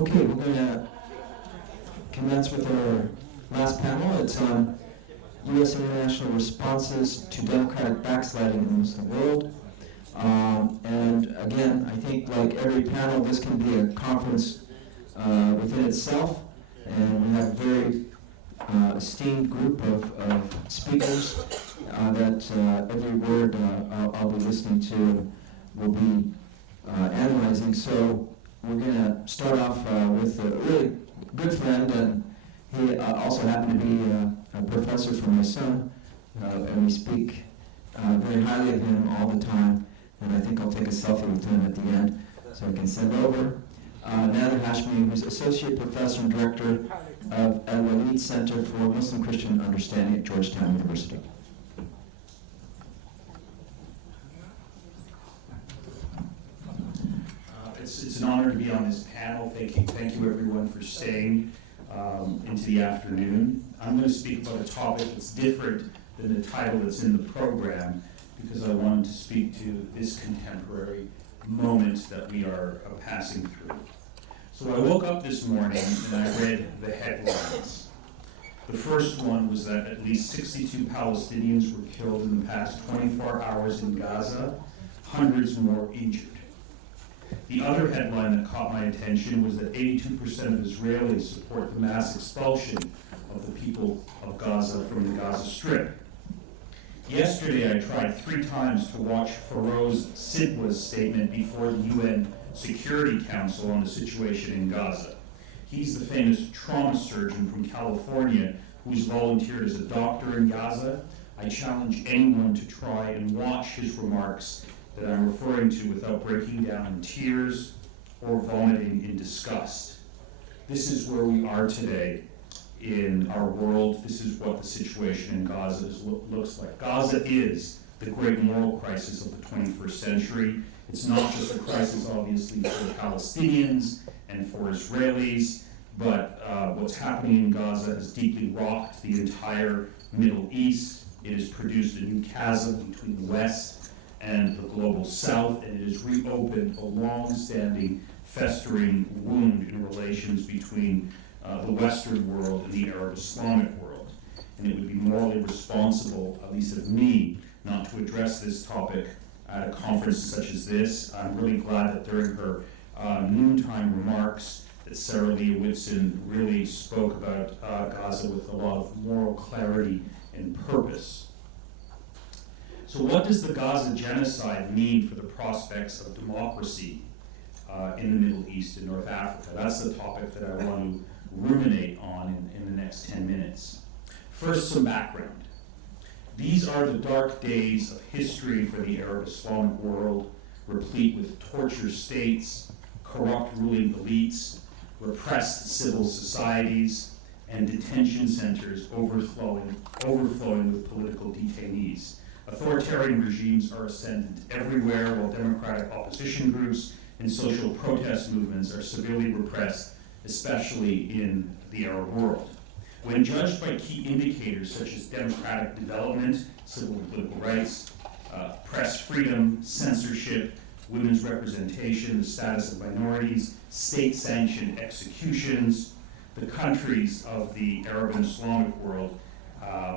Okay, we're going to commence with our last panel. It's on U.S. international responses to democratic backsliding in the Muslim world. And again, I think like every panel, this can be a conference within itself. And we have a very esteemed group of speakers that every word I'll be listening to will be analyzing. So we're going to start off with a really good friend, and he also happened to be a professor for my son, and we speak very highly of him all the time, and I think I'll take a selfie with him at the end so I can send over. Nader Hashemi, who's Associate Professor and Director of Alwaleed Center for Muslim Christian Understanding at Georgetown University. It's an honor to be on this panel. Thank you everyone for staying into the afternoon. I'm going to speak about a topic that's different than the title that's in the program, because I wanted to speak to this contemporary moment that we are passing through. So I woke up this morning and I read the headlines. The first one was that at least 62 Palestinians were killed in the past 24 hours in Gaza, hundreds more injured. The other headline that caught my attention was that 82% of Israelis support the mass expulsion of the people of Gaza from the Gaza Strip. Yesterday, I tried 3 times to watch Feroz Sidwa's statement before the UN Security Council on the situation in Gaza. He's the famous trauma surgeon from California who's volunteered as a doctor in Gaza. I challenge anyone to try and watch his remarks that I'm referring to without breaking down in tears or vomiting in disgust. This is where we are today in our world. This is what the situation in Gaza looks like. Gaza is the great moral crisis of the 21st century. It's not just a crisis, obviously, for Palestinians and for Israelis, but what's happening in Gaza has deeply rocked the entire Middle East. It has produced a new chasm between the West and the global South, and it has reopened a long-standing, festering wound in relations between the Western world and the Arab Islamic world. And it would be morally responsible, at least of me, not to address this topic at a conference such as this. I'm really glad that during her noontime remarks that Sarah Leah Whitson really spoke about Gaza with a lot of moral clarity and purpose. So what does the Gaza genocide mean for the prospects of democracy in the Middle East and North Africa? That's the topic that I want to ruminate on in the next 10 minutes. First, some background. These are the dark days of history for the Arab Islamic world, replete with torture states, corrupt ruling elites, repressed civil societies, and detention centers overflowing with political detainees. Authoritarian regimes are ascendant everywhere, while democratic opposition groups and social protest movements are severely repressed, especially in the Arab world. When judged by key indicators such as democratic development, civil and political rights, press freedom, censorship, women's representation, the status of minorities, state-sanctioned executions, the countries of the Arab and Islamic world,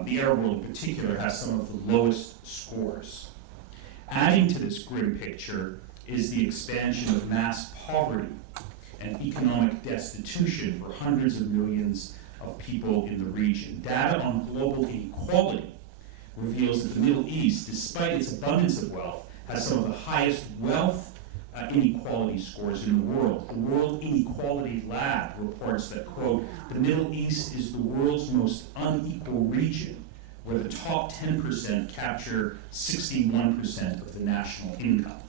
the Arab world in particular, has some of the lowest scores. Adding to this grim picture is the expansion of mass poverty and economic destitution for hundreds of millions of people in the region. Data on global inequality reveals that the Middle East, despite its abundance of wealth, has some of the highest wealth inequality scores in the world. The World Inequality Lab reports that, quote, the Middle East is the world's most unequal region, where the top 10% capture 61% of the national income.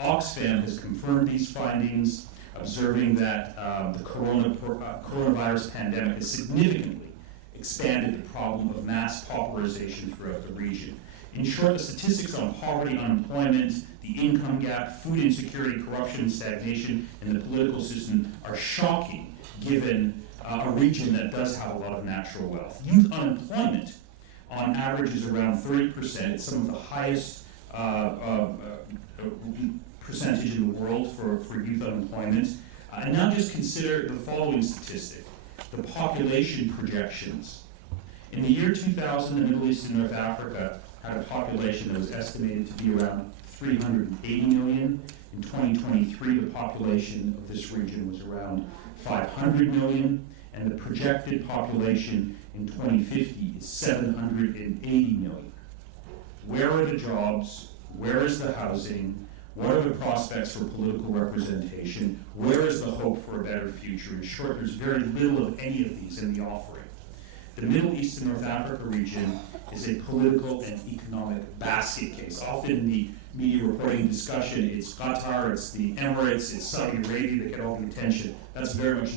Oxfam has confirmed these findings, observing that the coronavirus pandemic has significantly expanded the problem of mass pauperization throughout the region. In short, the statistics on poverty, unemployment, the income gap, food insecurity, corruption, stagnation, and the political system are shocking, given a region that does have a lot of natural wealth. Youth unemployment, on average, is around 30%. It's some of the highest percentage in the world for youth unemployment. And now just consider the following statistic, the population projections. In the year 2000, the Middle East and North Africa had a population that was estimated to be around 380 million. In 2023, the population of this region was around 500 million, and the projected population in 2050 is 780 million. Where are the jobs? Where is the housing? What are the prospects for political representation? Where is the hope for a better future? In short, there's very little of any of these in the offering. The Middle East and North Africa region is a political and economic basket case. Often in the media reporting discussion, it's Qatar, it's the Emirates, it's Saudi Arabia that get all the attention. That's very much it's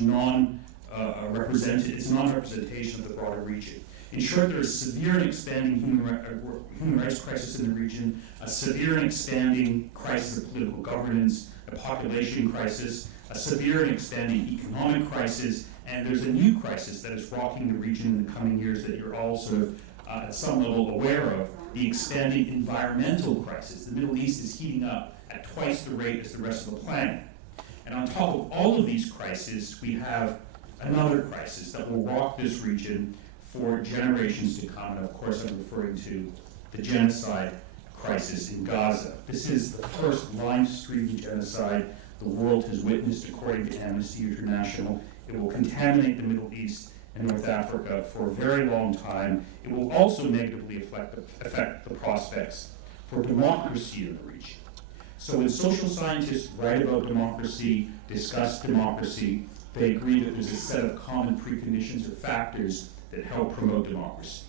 non-representation of the broader region. In short, there is severe and expanding human rights crisis in the region, a severe and expanding crisis of political governance, a population crisis, a severe and expanding economic crisis, and there's a new crisis that is rocking the region in the coming years that you're all sort of at some level aware of, the expanding environmental crisis. The Middle East is heating up at twice the rate as the rest of the planet. And on top of all of these crises, we have another crisis that will rock this region for generations to come. And of course, I'm referring to the genocide crisis in Gaza. This is the first line-stream genocide the world has witnessed, according to Amnesty International. It will contaminate the Middle East and North Africa for a very long time. It will also negatively affect the prospects for democracy in the region. So when social scientists write about democracy, discuss democracy, they agree that there's a set of common preconditions or factors that help promote democracy.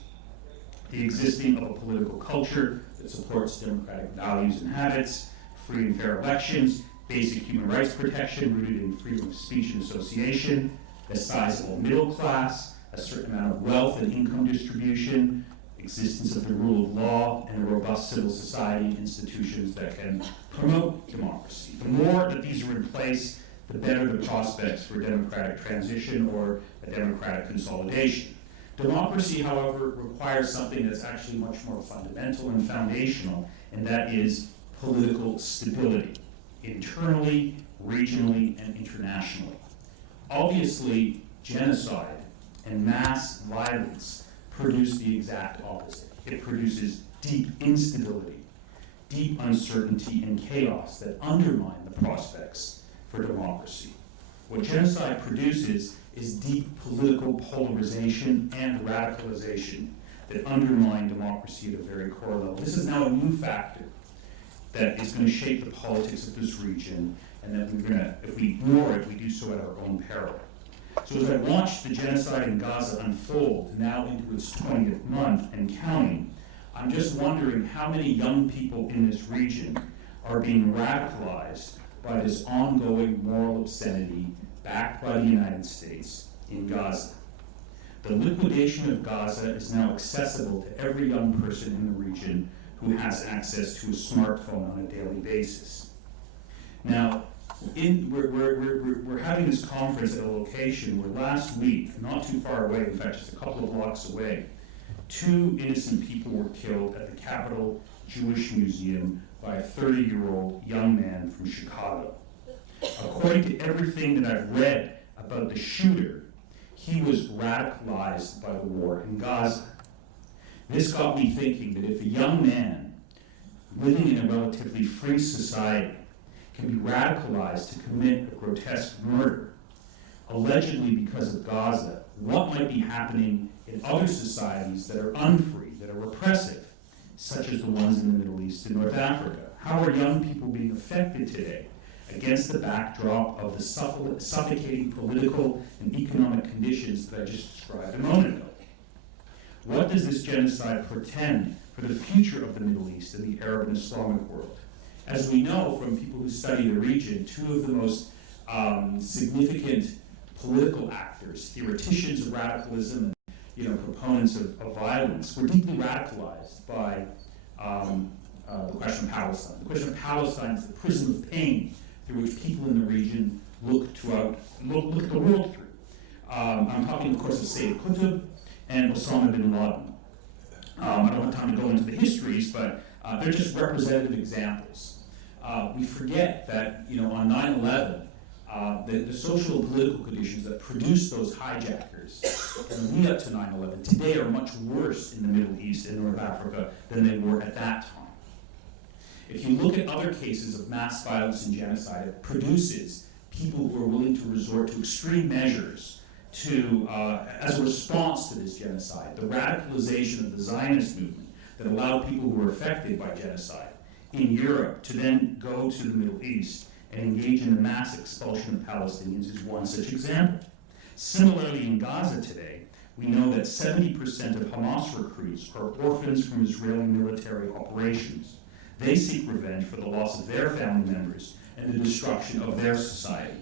The existing of a political culture that supports democratic values and habits, free and fair elections, basic human rights protection rooted in freedom of speech and association, a sizable middle class, a certain amount of wealth and income distribution, existence of the rule of law, and a robust civil society institutions that can promote democracy. The more that these are in place, the better the prospects for democratic transition or a democratic consolidation. Democracy, however, requires something that's actually much more fundamental and foundational, and that is political stability, internally, regionally, and internationally. Obviously, genocide and mass violence produce the exact opposite. It produces deep instability, deep uncertainty, and chaos that undermine the prospects for democracy. What genocide produces is deep political polarization and radicalization that undermine democracy at a very core level. This is now a new factor that is going to shape the politics of this region, and that we're going to, if we ignore it, we do so at our own peril. So as I watch the genocide in Gaza unfold, now into its 20th month and counting, I'm just wondering how many young people in this region are being radicalized by this ongoing moral obscenity backed by the United States in Gaza. The liquidation of Gaza is now accessible to every young person in the region who has access to a smartphone on a daily basis. Now, we're having this conference at a location where last week, not too far away, in fact just a couple of blocks away, 2 innocent people were killed at the Capitol Jewish Museum by a 30-year-old young man from Chicago. According to everything that I've read about the shooter, he was radicalized by the war in Gaza. This got me thinking that if a young man living in a relatively free society can be radicalized to commit a grotesque murder, allegedly because of Gaza, what might be happening in other societies that are unfree, that are repressive, such as the ones in the Middle East and North Africa? How are young people being affected today against the backdrop of the suffocating political and economic conditions that I just described a moment ago? What does this genocide portend for the future of the Middle East and the Arab and Islamic world? As we know from people who study the region, 2 of the most significant political actors, theoreticians of radicalism and proponents of violence, were deeply radicalized by the question of Palestine. The question of Palestine is the prism of pain through which people in the region look at the world through. I'm talking, of course, of Sayyid Qutb and Osama bin Laden. I don't have time to go into the histories, but they're just representative examples. We forget that, on 9/11, the social and political conditions that produced those hijackers and lead up to 9/11 today are much worse in the Middle East and North Africa than they were at that time. If you look at other cases of mass violence and genocide, it produces people who are willing to resort to extreme measures as a response to this genocide. The radicalization of the Zionist movement that allowed people who were affected by genocide in Europe to then go to the Middle East and engage in the mass expulsion of Palestinians is one such example. Similarly, in Gaza today, we know that 70% of Hamas recruits are orphans from Israeli military operations. They seek revenge for the loss of their family members and the destruction of their society.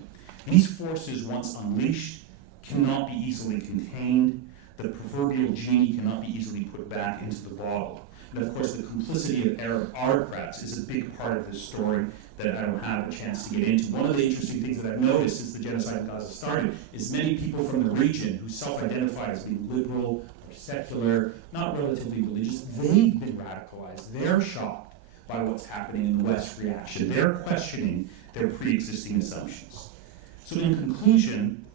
These forces, once unleashed, cannot be easily contained. The proverbial genie cannot be easily put back into the bottle. And of course, the complicity of Arab autocrats is a big part of this story that I don't have a chance to get into. One of the interesting things that I've noticed since the genocide in Gaza started is many people from the region who self-identify as being liberal or secular, not relatively religious, they've been radicalized. They're shocked by what's happening in the West reaction. They're questioning their pre-existing assumptions. So in conclusion,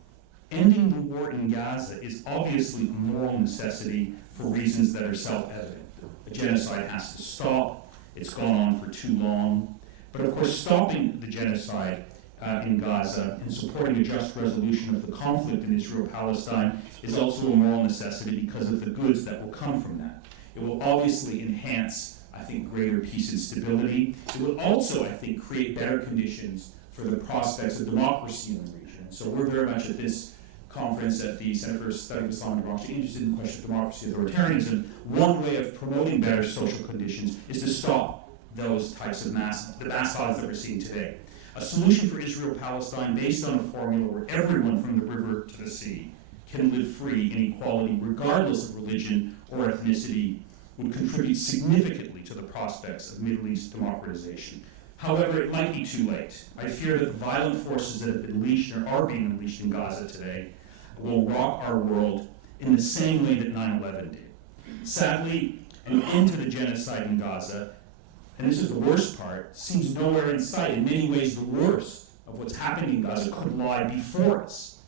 ending the war in Gaza is obviously a moral necessity for reasons that are self-evident. A genocide has to stop. It's gone on for too long. But of course, stopping the genocide in Gaza and supporting a just resolution of the conflict in Israel-Palestine is also a moral necessity because of the goods that will come from that. It will obviously enhance, I think, greater peace and stability. It will also, I think, create better conditions for the prospects of democracy in the region. So we're very much at this conference at the Center for Study of Islam and Democracy interested in the question of democracy and authoritarianism. One way of promoting better social conditions is to stop those types of the mass violence that we're seeing today. A solution for Israel-Palestine based on a formula where everyone from the river to the sea can live free in equality regardless of religion or ethnicity would contribute significantly to the prospects of Middle East democratization. However, it might be too late. I fear that the violent forces that have been unleashed or are being unleashed in Gaza today will rock our world in the same way that 9/11 did. Sadly, an end to the genocide in Gaza, and this is the worst part, seems nowhere in sight. In many ways, the worst of what's happening in Gaza could lie before us,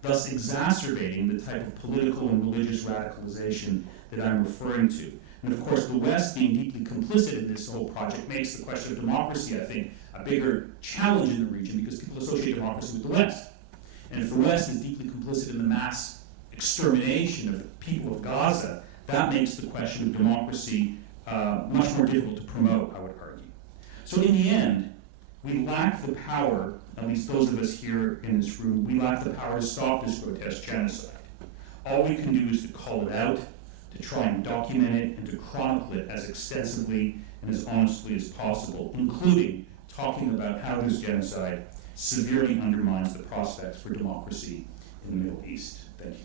thus exacerbating the type of political and religious radicalization that I'm referring to. And of course, the West being deeply complicit in this whole project makes the question of democracy, I think, a bigger challenge in the region because people associate democracy with the West. And if the West is deeply complicit in the mass extermination of the people of Gaza, that makes the question of democracy much more difficult to promote, I would argue. So in the end, we lack the power, at least those of us here in this room, we lack the power to stop this grotesque genocide. All we can do is to call it out, to try and document it, and to chronicle it as extensively and as honestly as possible, including talking about how this genocide severely undermines the prospects for democracy in the Middle East. Thank you.